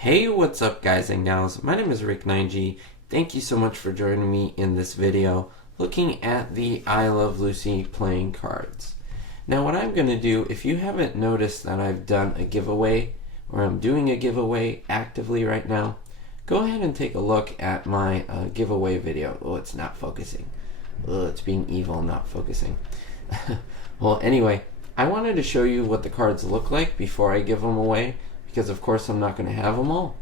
Hey, what's up guys and gals? My name is Ricknineg. Thank you so much for joining me in this video looking at the I Love Lucy playing cards. Now what I'm going to do, if you haven't noticed that I've done a giveaway or I'm doing a giveaway actively right now, go ahead and take a look at my giveaway video. Oh, it's not focusing. Oh, it's being evil, not focusing. Well, anyway, I wanted to show you what the cards look like before I give them away, because of course I'm not going to have them all.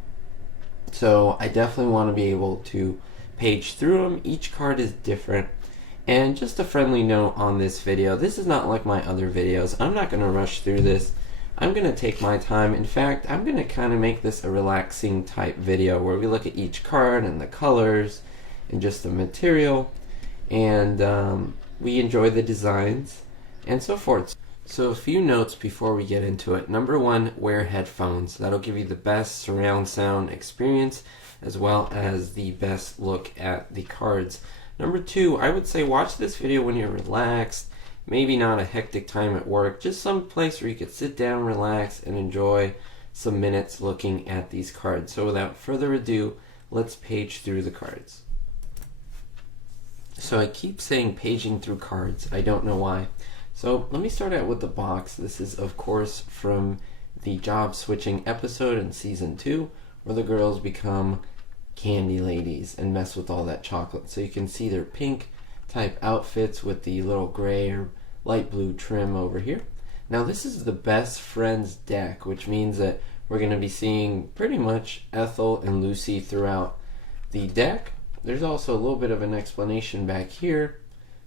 So I definitely want to be able to page through them. Each card is different. And just a friendly note on this video, this is not like my other videos. I'm not going to rush through this. I'm going to take my time. In fact, I'm going to kind of make this a relaxing type video where we look at each card and the colors and just the material, and we enjoy the designs and so forth. So a few notes before we get into it. Number one, wear headphones. That'll give you the best surround sound experience as well as the best look at the cards. Number two, I would say watch this video when you're relaxed, maybe not a hectic time at work, just some place where you could sit down, relax, and enjoy some minutes looking at these cards. So without further ado, let's page through the cards. So I keep saying paging through cards. I don't know why. So let me start out with the box. This is of course from the job switching episode in season 2 where the girls become candy ladies and mess with all that chocolate. So you can see their pink type outfits with the little gray or light blue trim over here. Now this is the best friends deck, which means that we're going to be seeing pretty much Ethel and Lucy throughout the deck. There's also a little bit of an explanation back here,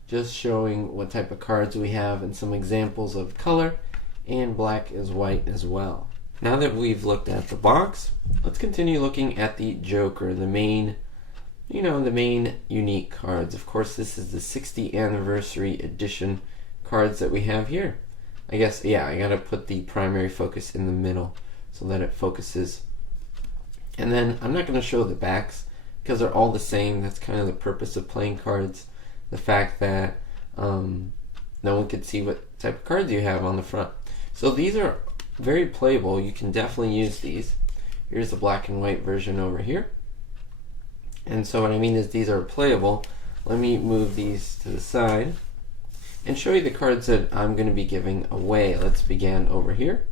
just showing what type of cards we have and some examples of color, and black is white as well. Now that we've looked at the box, let's continue looking at the Joker, the main unique cards. Of course, this is the 60th anniversary edition cards that we have here. I guess, yeah, I gotta put the primary focus in the middle so that it focuses. And then I'm not gonna show the backs because they're all the same. That's kind of the purpose of playing cards. The fact that no one could see what type of cards you have on the front. So these are very playable. You can definitely use these. Here's the black and white version over here. And so what I mean is these are playable. Let me move these to the side and show you the cards that I'm going to be giving away. Let's begin over here.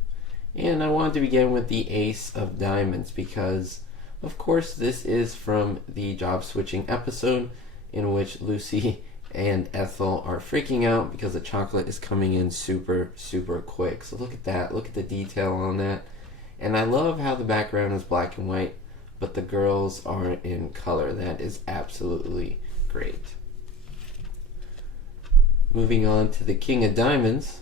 And I wanted to begin with the Ace of Diamonds because, of course, this is from the job switching episode in which Lucy and Ethel are freaking out because the chocolate is coming in super quick. So look at that, look at the detail on that. And I love how the background is black and white, but the girls are in color. That is absolutely great. Moving on to the King of Diamonds,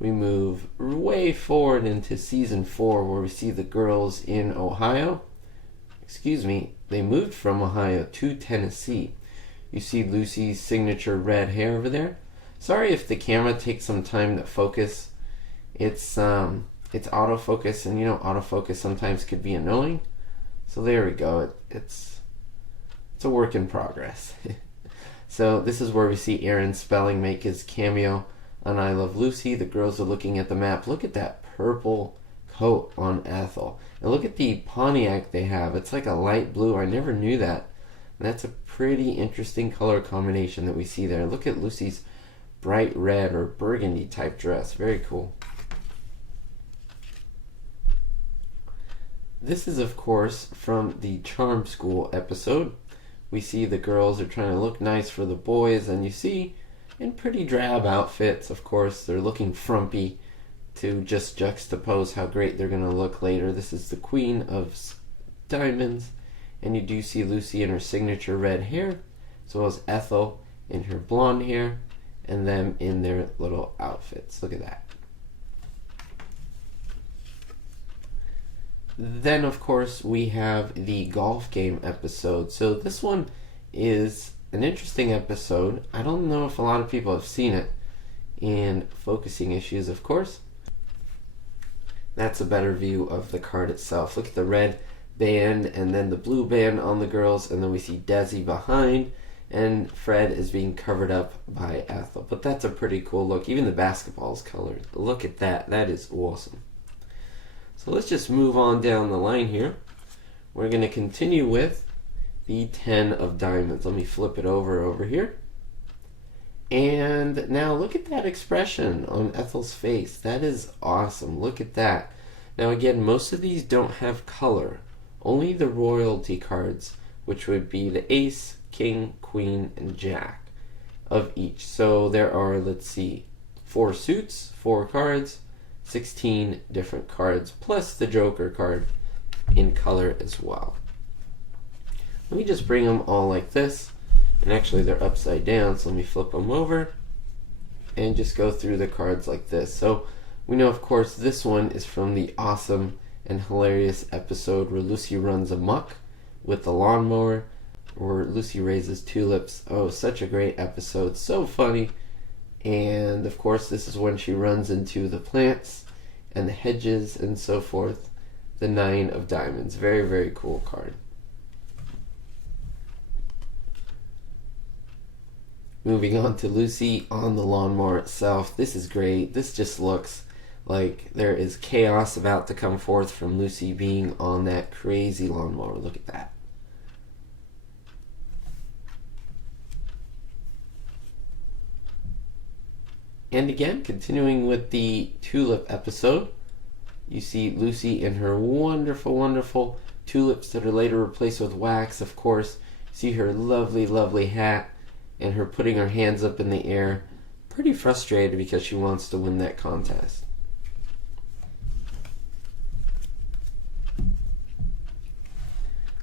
we move way forward into season 4 where we see the girls in Ohio. Excuse me, they moved from Ohio to Tennessee. You see Lucy's signature red hair over there. Sorry if the camera takes some time to focus. It's autofocus, and you know autofocus sometimes could be annoying. So there we go. It's a work in progress. So this is where we see Aaron Spelling make his cameo on I Love Lucy. The girls are looking at the map. Look at that purple coat on Ethel. And look at the Pontiac they have. It's like a light blue. I never knew that. And that's a pretty interesting color combination that we see there. Look at Lucy's bright red or burgundy type dress. Very cool. This is of course from the Charm School episode. We see the girls are trying to look nice for the boys, and you see in pretty drab outfits. Of course, they're looking frumpy to just juxtapose how great they're going to look later. This is the Queen of Diamonds. And you do see Lucy in her signature red hair, as well as Ethel in her blonde hair, and them in their little outfits. Look at that. Then, of course, we have the golf game episode. So this one is an interesting episode. I don't know if a lot of people have seen it, in focusing issues, of course. That's a better view of the card itself. Look at the red band and then the blue band on the girls, and then we see Desi behind, and Fred is being covered up by Ethel. But that's a pretty cool look. Even the basketball is colored. Look at that. That is awesome. So let's just move on down the line here. we're going to continue with the 10 of diamonds. Let me flip it over here. And now look at that expression on Ethel's face. That is awesome. Look at that. Now again, most of these don't have color. Only the royalty cards, which would be the ace, king, queen, and jack of each. So there are, let's see, 4 suits, 4 cards, 16 different cards, plus the joker card in color as well. Let me just bring them all like this. And actually they're upside down, so let me flip them over and just go through the cards like this. So we know, of course, this one is from the awesome and hilarious episode where Lucy runs amok with the lawnmower, where Lucy raises tulips. Oh, such a great episode, so funny. And of course, this is when she runs into the plants and the hedges and so forth. The 9 of diamonds. Very, very cool card. Moving on to Lucy on the lawnmower itself. This is great. This just looks like there is chaos about to come forth from Lucy being on that crazy lawnmower. Look at that. And again, continuing with the tulip episode, you see Lucy in her wonderful, wonderful tulips that are later replaced with wax, of course. See her lovely, lovely hat and her putting her hands up in the air. Pretty frustrated because she wants to win that contest.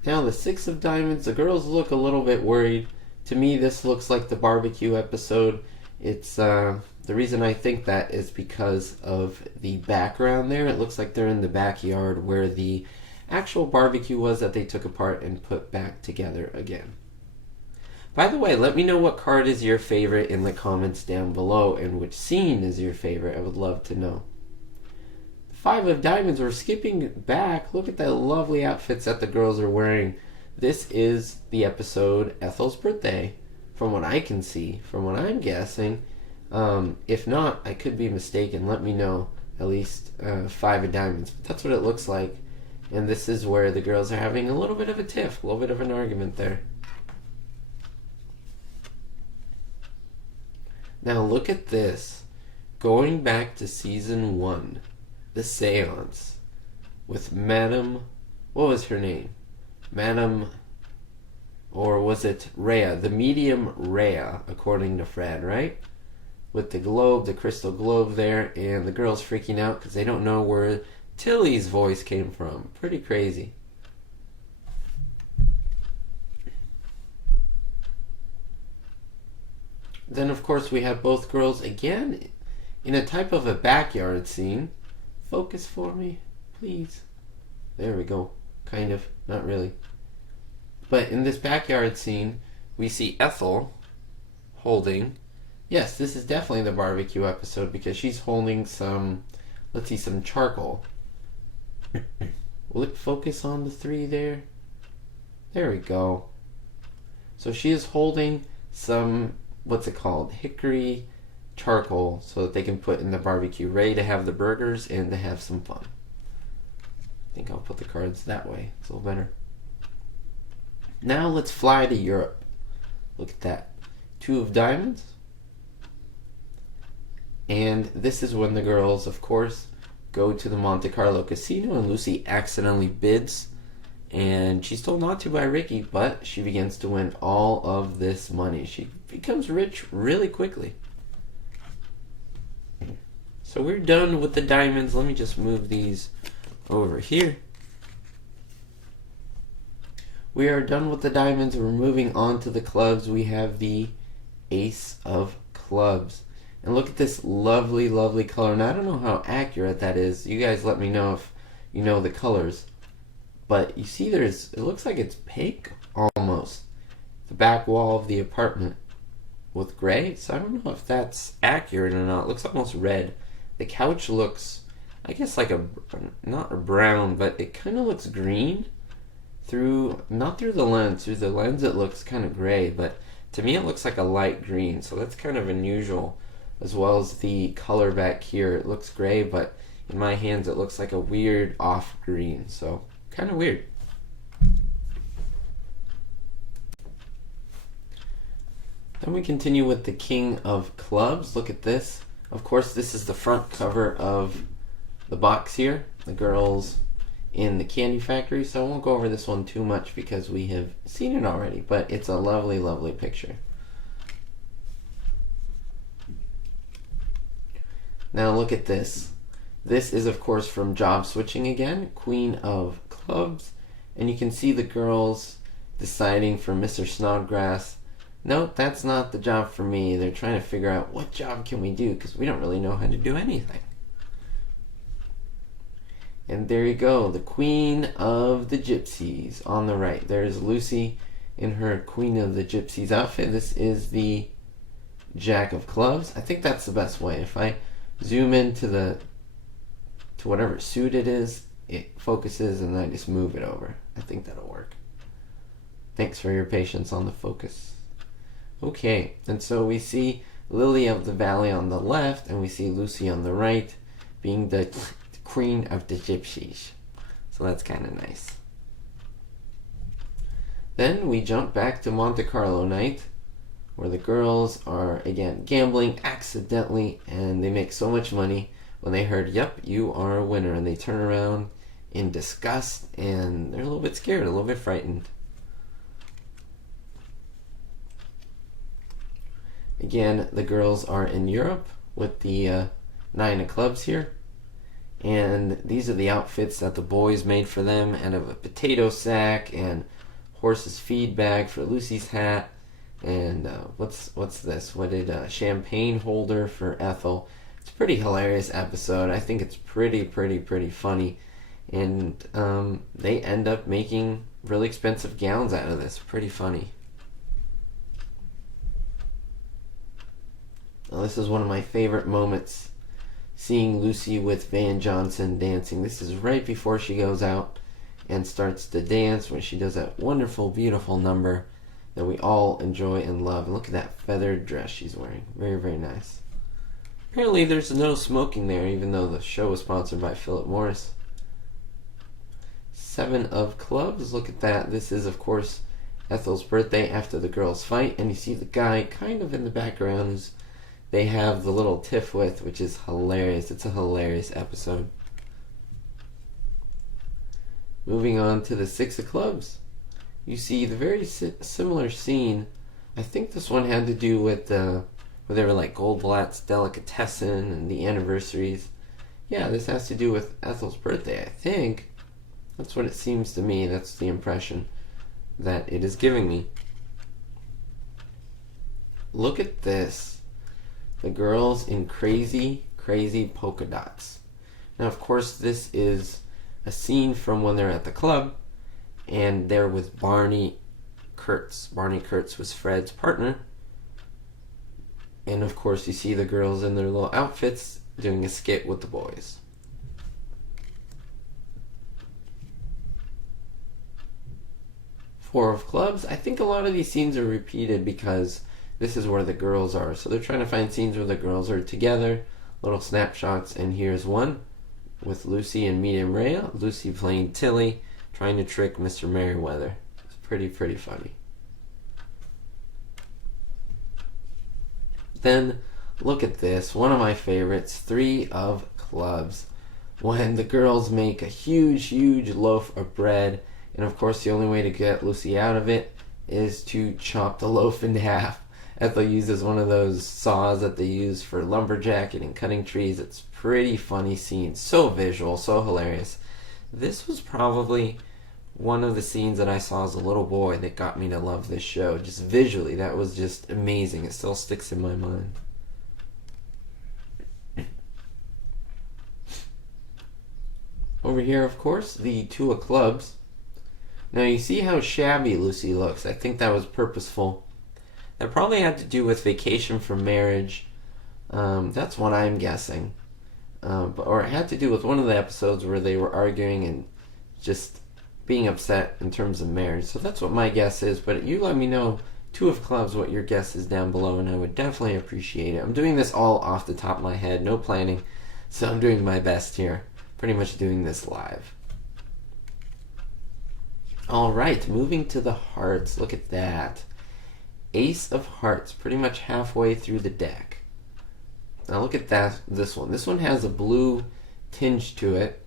Now the 6 of diamonds, the girls look a little bit worried. To me, this looks like the barbecue episode. It's the reason I think that is because of the background there. It looks like they're in the backyard where the actual barbecue was that they took apart and put back together again. By the way, let me know what card is your favorite in the comments down below and which scene is your favorite. I would love to know. The 5 of diamonds, we're skipping back. Look at the lovely outfits that the girls are wearing. This is the episode Ethel's birthday, from what I can see, from what I'm guessing. If not, I could be mistaken. Let me know. At least 5 of diamonds. But that's what it looks like. And this is where the girls are having a little bit of a tiff, a little bit of an argument there. Now look at this. Going back to season 1, the seance with Madame, what was her name? Madame, or was it Rhea? The medium Rhea, according to Fred, right? With the globe, the crystal globe there, and the girls freaking out because they don't know where Tilly's voice came from. Pretty crazy. Then, of course, we have both girls again in a type of a backyard scene. Focus for me, please. There we go. Kind of. Not really. But in this backyard scene, we see Ethel holding... Yes, this is definitely the barbecue episode because she's holding some... Let's see, some charcoal. Will it focus on the 3 there? There we go. So she is holding some... What's it called? Hickory charcoal, so that they can put in the barbecue, ready to have the burgers and to have some fun. I think I'll put the cards that way. It's a little better. Now let's fly to Europe. Look at that. 2 of diamonds. And this is when the girls, of course, go to the Monte Carlo casino and Lucy accidentally bids. And she's told not to by Ricky, but she begins to win all of this money. She becomes rich really quickly. So we're done with the diamonds. Let me just move these over here. We are done with the diamonds. We're moving on to the clubs. We have the Ace of Clubs. And look at this lovely, lovely color. Now, I don't know how accurate that is. You guys let me know if you know the colors. But you see it looks like it's pink almost. The back wall of the apartment with gray. So I don't know if that's accurate or not. It looks almost red. The couch looks, I guess, like not a brown, but it kind of looks green. Not through the lens. Through the lens it looks kind of gray, but to me it looks like a light green. So that's kind of unusual. As well as the color back here. It looks gray, but in my hands it looks like a weird off green. So kind of weird. Then we continue with the King of Clubs. Look at this. Of course, this is the front cover of the box here. The girls in the candy factory. So I won't go over this one too much because we have seen it already. But it's a lovely, lovely picture. Now look at this. This is, of course, from Job Switching again. Queen of Clubs. And you can see the girls deciding for Mr. Snodgrass, nope, that's not the job for me. They're trying to figure out what job can we do because we don't really know how to do anything. And there you go, the Queen of the Gypsies on the right. There's Lucy in her Queen of the Gypsies outfit. This is the Jack of Clubs. I think that's the best way. If I zoom into to whatever suit it is, it focuses and then I just move it over. I think that'll work. Thanks for your patience on the focus. Okay, and so we see Lily of the Valley on the left, and we see Lucy on the right, being the Queen of the Gypsies. So that's kind of nice. Then we jump back to Monte Carlo night, where the girls are, again, gambling accidentally, and they make so much money when they heard, yep, you are a winner, and they turn around in disgust, and they're a little bit scared, a little bit frightened. Again, the girls are in Europe with the 9 of Clubs here. And these are the outfits that the boys made for them out of a potato sack and horse's feed bag for Lucy's hat. And what's this? What did champagne holder for Ethel? It's a pretty hilarious episode. I think it's pretty funny. And they end up making really expensive gowns out of this. Pretty funny. Now, this is one of my favorite moments, seeing Lucy with Van Johnson dancing. This is right before she goes out and starts to dance, when she does that wonderful, beautiful number that we all enjoy and love. And look at that feathered dress she's wearing. Very nice. Apparently there's no smoking there, even though the show was sponsored by Philip Morris. 7 of Clubs. Look at that. This is, of course, Ethel's birthday after the girls fight. And you see the guy kind of in the background who's they have the little tiff with, which is hilarious. It's a hilarious episode. Moving on to the 6 of Clubs. You see the very similar scene. I think this one had to do with where they were like Goldblatt's Delicatessen and the anniversaries. Yeah, this has to do with Ethel's birthday, I think. That's what it seems to me. That's the impression that it is giving me. Look at this. The girls in crazy polka dots. Now, of course, this is a scene from when they're at the club, and they're with Barney Kurtz. Barney Kurtz was Fred's partner. And, of course, you see the girls in their little outfits doing a skit with the boys. Four of Clubs. I think a lot of these scenes are repeated because this is where the girls are. So they're trying to find scenes where the girls are together, little snapshots, and here's one with Lucy and medium rare. Lucy playing Tilly, trying to trick Mr. Merriweather. It's pretty funny. Then look at this, one of my favorites, 3 of Clubs, when the girls make a huge loaf of bread, and of course the only way to get Lucy out of it is to chop the loaf in half. Ethel uses one of those saws that they use for lumberjacking and cutting trees. It's pretty funny scene. So visual, so hilarious. This was probably one of the scenes that I saw as a little boy that got me to love this show. Just visually, that was just amazing. It still sticks in my mind. Over here, of course, the 2 of Clubs. Now you see how shabby Lucy looks. I think that was purposeful. That probably had to do with Vacation from Marriage. That's what I'm guessing. Or it had to do with one of the episodes where they were arguing and just being upset in terms of marriage. So that's what my guess is. But you let me know, 2 of Clubs, what your guess is down below, and I would definitely appreciate it. I'm doing this all off the top of my head, no planning. So I'm doing my best here. Pretty much doing this live. Alright, moving to the hearts. Look at that. Ace of Hearts, pretty much halfway through the deck. Now look at this one. This one has a blue tinge to it.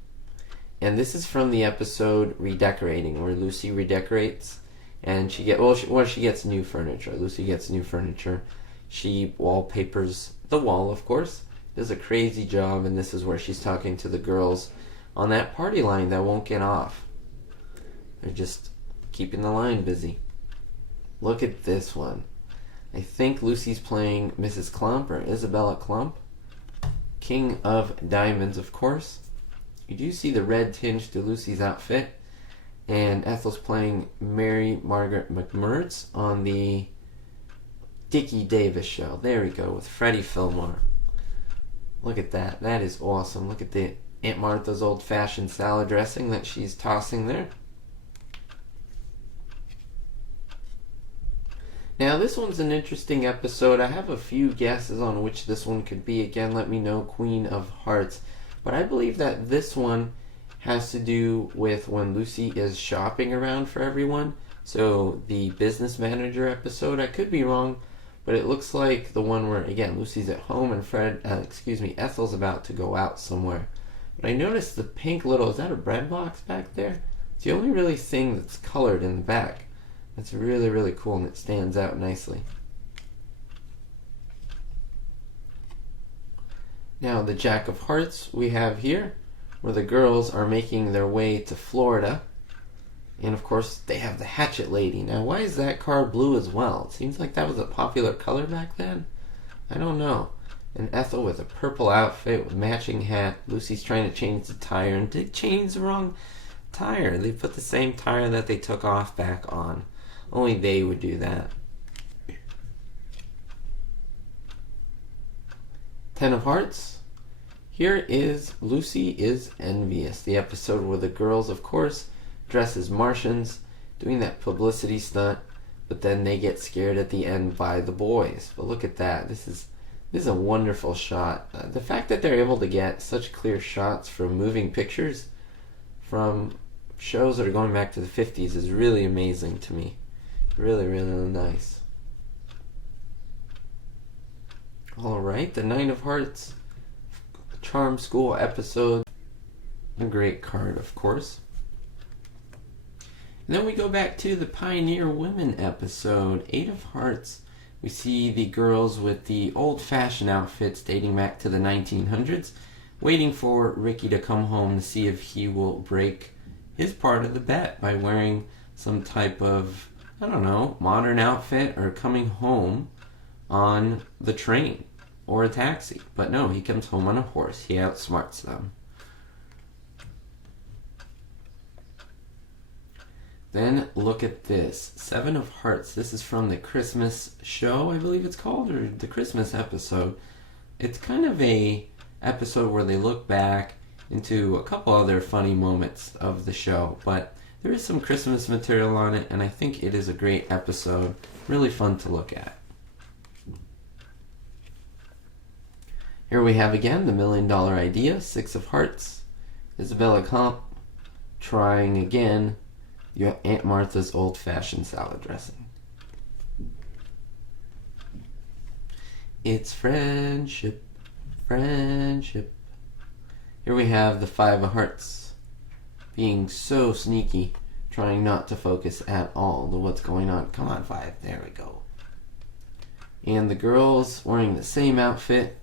And this is from the episode Redecorating, where Lucy redecorates. And she gets new furniture. Lucy gets new furniture. She wallpapers the wall, of course. Does a crazy job, and this is where she's talking to the girls on that party line that won't get off. They're just keeping the line busy. Look at this one. I think Lucy's playing Mrs. Clump or Isabella Clump. King of Diamonds, of course. You do see the red tinge to Lucy's outfit. And Ethel's playing Mary Margaret McMurds on the Dickie Davis show. There we go, with Freddie Fillmore. Look at that. That is awesome. Look at the Aunt Martha's old-fashioned salad dressing that she's tossing there. Now, this one's an interesting episode. I have a few guesses on which this one could be. Again, let me know, Queen of Hearts. But I believe that this one has to do with when Lucy is shopping around for everyone. So, the business manager episode. I could be wrong, but it looks like the one where, again, Lucy's at home and Ethel's about to go out somewhere. But I noticed the pink little, is that a bread box back there? It's the only really thing that's colored in the back. That's really, really cool, and it stands out nicely. Now, the Jack of Hearts we have here, where the girls are making their way to Florida. And, of course, they have the Hatchet Lady. Now, why is that car blue as well? It seems like that was a popular color back then. I don't know. And Ethel with a purple outfit with matching hat. Lucy's trying to change the tire, and did change the wrong tire. They put the same tire that they took off back on. Only they would do that. Ten of Hearts. Here is Lucy is Envious, the episode where the girls, of course, dress as Martians, doing that publicity stunt, but then they get scared at the end by the boys. But look at that. This is a wonderful shot. The fact that they're able to get such clear shots from moving pictures from shows that are going back to the 50s is really amazing to me. Really, really nice. Alright, the Nine of Hearts Charm School episode. A great card, of course. And then we go back to the Pioneer Women episode, Eight of Hearts. We see the girls with the old-fashioned outfits dating back to the 1900s, waiting for Ricky to come home to see if he will break his part of the bet by wearing some type of, I don't know, modern outfit or coming home on the train or a taxi. But no, he comes home on a horse. He outsmarts them. Then look at this. Seven of Hearts. This is from the Christmas show, I believe it's called, or the Christmas episode. It's kind of a episode where they look back into a couple other funny moments of the show, but there is some Christmas material on it, and I think it is a great episode. Really fun to look at. Here we have again the $1 Million Idea, Six of Hearts. Isabella Comp trying again your Aunt Martha's old-fashioned salad dressing. It's friendship, friendship. Here we have the Five of Hearts being so sneaky, trying not to focus at all to what's going on. Come on, Five. There we go. And the girls wearing the same outfit.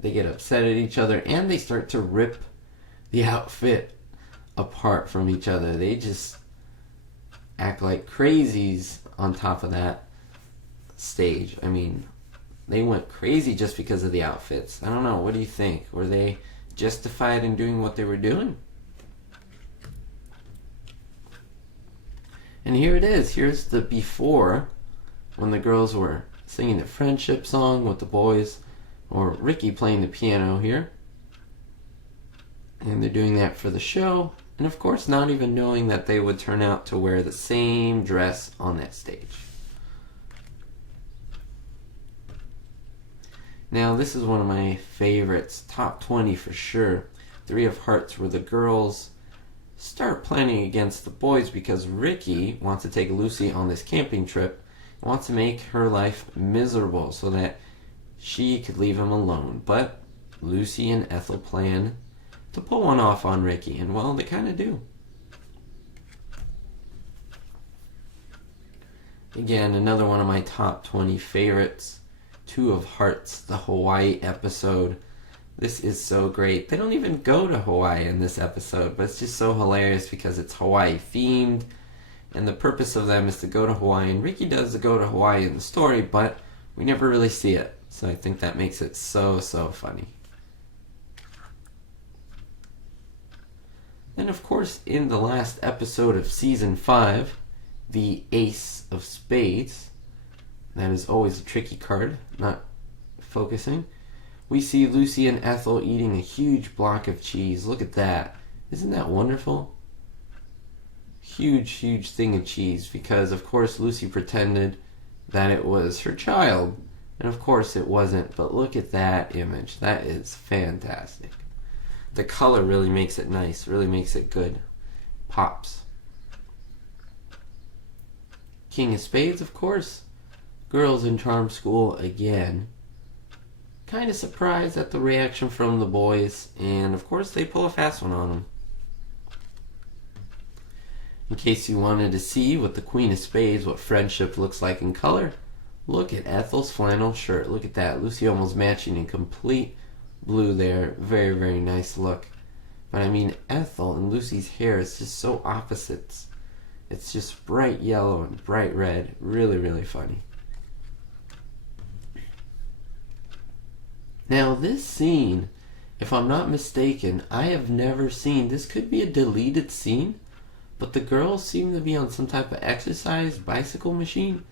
They get upset at each other, and they start to rip the outfit apart from each other. They just act like crazies on top of that stage. I mean, they went crazy just because of the outfits. I don't know. What do you think? Were they justified in doing what they were doing? And here it is. Here's the before, when the girls were singing the friendship song with the boys, or Ricky playing the piano here. And they're doing that for the show. And of course, not even knowing that they would turn out to wear the same dress on that stage. Now, this is one of my favorites. Top 20 for sure. Three of Hearts, where the girls start planning against the boys because Ricky wants to take Lucy on this camping trip. wants to make her life miserable so that she could leave him alone. But Lucy and Ethel plan to pull one off on Ricky, and well, they kind of do. Again, another one of my top 20 favorites, Two of Hearts, the Hawaii episode. This is so great. They don't even go to Hawaii in this episode, but it's just so hilarious because it's Hawaii themed, and the purpose of them is to go to Hawaii, and Ricky does go to Hawaii in the story, but we never really see it. So I think that makes it so funny. Then, of course, in the last episode of Season 5, the Ace of Spades, that is always a tricky card, not focusing, we see Lucy and Ethel eating a huge block of cheese. Look at that. Isn't that wonderful? Huge thing of cheese, because of course Lucy pretended that it was her child, and of course it wasn't, but look at that image. That is fantastic. The color really makes it nice, really makes it good. Pops. King of Spades, of course. Girls in charm school again. Kind of surprised at the reaction from the boys, and of course they pull a fast one on them. In case you wanted to see with the Queen of Spades what friendship looks like in color, look at Ethel's flannel shirt. Look at that. Lucy almost matching in complete blue there. Very nice look. But I mean, Ethel and Lucy's hair is just so opposites. It's just bright yellow and bright red. Really funny. Now this scene, if I'm not mistaken, I have never seen. This could be a deleted scene, but the girls seem to be on some type of exercise bicycle machine.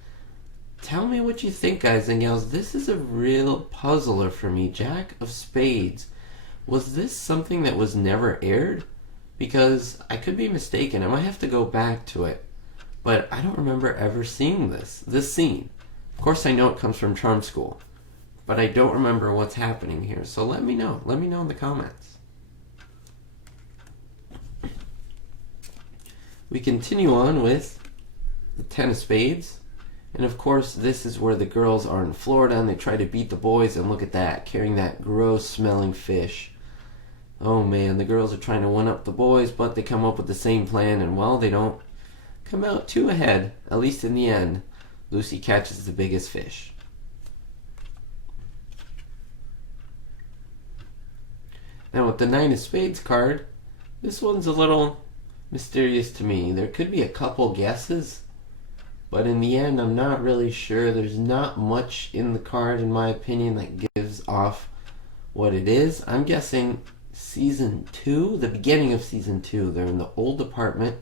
Tell me what you think, guys and gals. This is a real puzzler for me. Jack of Spades. Was this something that was never aired? Because I could be mistaken. I might have to go back to it. But I don't remember ever seeing this scene. Of course I know it comes from Charm School, but I don't remember what's happening here. So let me know. Let me know in the comments. We continue on with the Ten of Spades. And of course, this is where the girls are in Florida and they try to beat the boys. And look at that, carrying that gross smelling fish. Oh man, the girls are trying to one-up the boys, but they come up with the same plan. And well, they don't come out too ahead, at least in the end. Lucy catches the biggest fish. Now with the Nine of Spades card, this one's a little mysterious to me. There could be a couple guesses, but in the end I'm not really sure. There's not much in the card, in my opinion, that gives off what it is. I'm guessing Season 2, the beginning of Season 2. They're in the old apartment.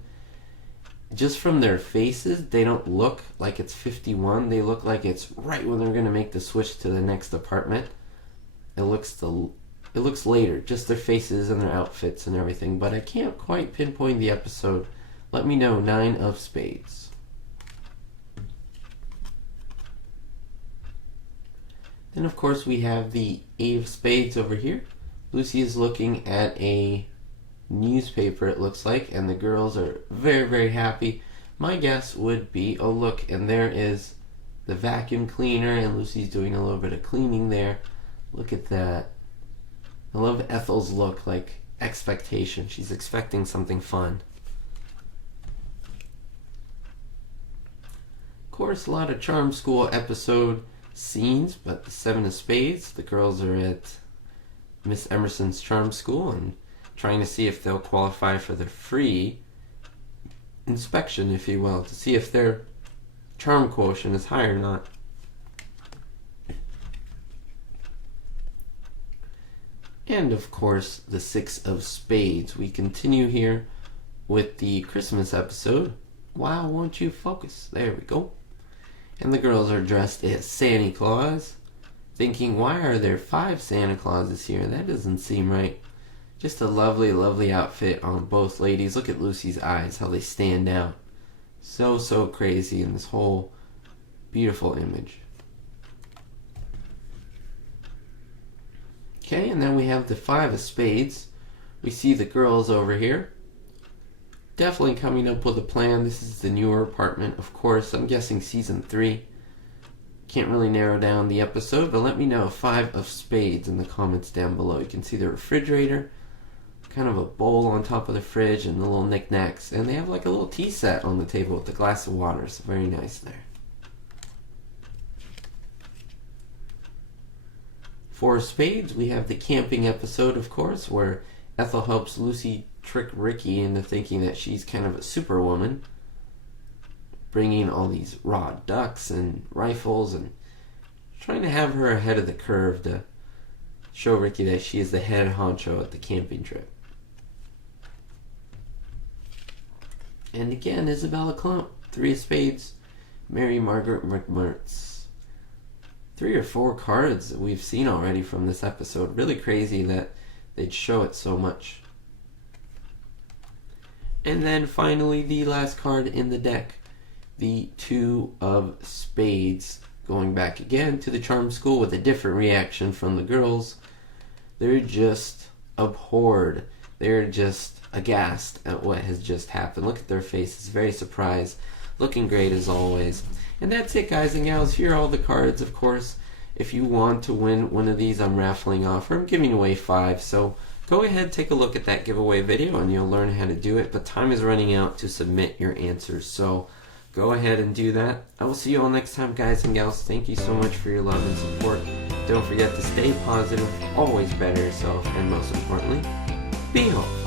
Just from their faces, they don't look like it's 51. They look like it's right when they're going to make the switch to the next apartment. It looks later, just their faces and their outfits and everything, but I can't quite pinpoint the episode. Let me know. Nine of Spades. Then of course we have the Eight of Spades over here. Lucy is looking at a newspaper, it looks like, and the girls are very happy. My guess would be, oh look, and there is the vacuum cleaner, and Lucy's doing a little bit of cleaning there. Look at that. I love Ethel's look, like expectation. She's expecting something fun. Of course, a lot of Charm School episode scenes, but the Seven of Spades, the girls are at Miss Emerson's Charm School and trying to see if they'll qualify for the free inspection, if you will, to see if their charm quotient is high or not. And of course, the Six of Spades. We continue here with the Christmas episode. Wow, won't you focus? There we go. And the girls are dressed as Santa Claus, thinking, why are there 5 Santa Clauses here? That doesn't seem right. Just a lovely outfit on both ladies. Look at Lucy's eyes, how they stand out. So crazy in this whole beautiful image. Okay, and then we have the Five of Spades. We see the girls over here. Definitely coming up with a plan. This is the newer apartment, of course. I'm guessing Season 3. Can't really narrow down the episode, but let me know 5 of spades in the comments down below. You can see the refrigerator, kind of a bowl on top of the fridge, and the little knickknacks. And they have like a little tea set on the table with a glass of water, so very nice there. For spades, we have the camping episode, of course, where Ethel helps Lucy trick Ricky into thinking that she's kind of a superwoman, bringing all these raw ducks and rifles and trying to have her ahead of the curve to show Ricky that she is the head honcho at the camping trip. And again, Isabella Clump, 3 of spades, Mary Margaret McMurtz. 3 or 4 cards that we've seen already from this episode. Really crazy that they'd show it so much. And then finally, the last card in the deck, the 2 of spades, going back again to the charm school with a different reaction from the girls. They're just abhorred. They're just aghast at what has just happened. Look at their faces, very surprised, looking great as always. And that's it, guys and gals. Here are all the cards, of course. If you want to win one of these, I'm raffling off, or I'm giving away 5. So go ahead, take a look at that giveaway video, and you'll learn how to do it. But time is running out to submit your answers, so go ahead and do that. I will see you all next time, guys and gals. Thank you so much for your love and support. Don't forget to stay positive, always better yourself, and most importantly, be hopeful.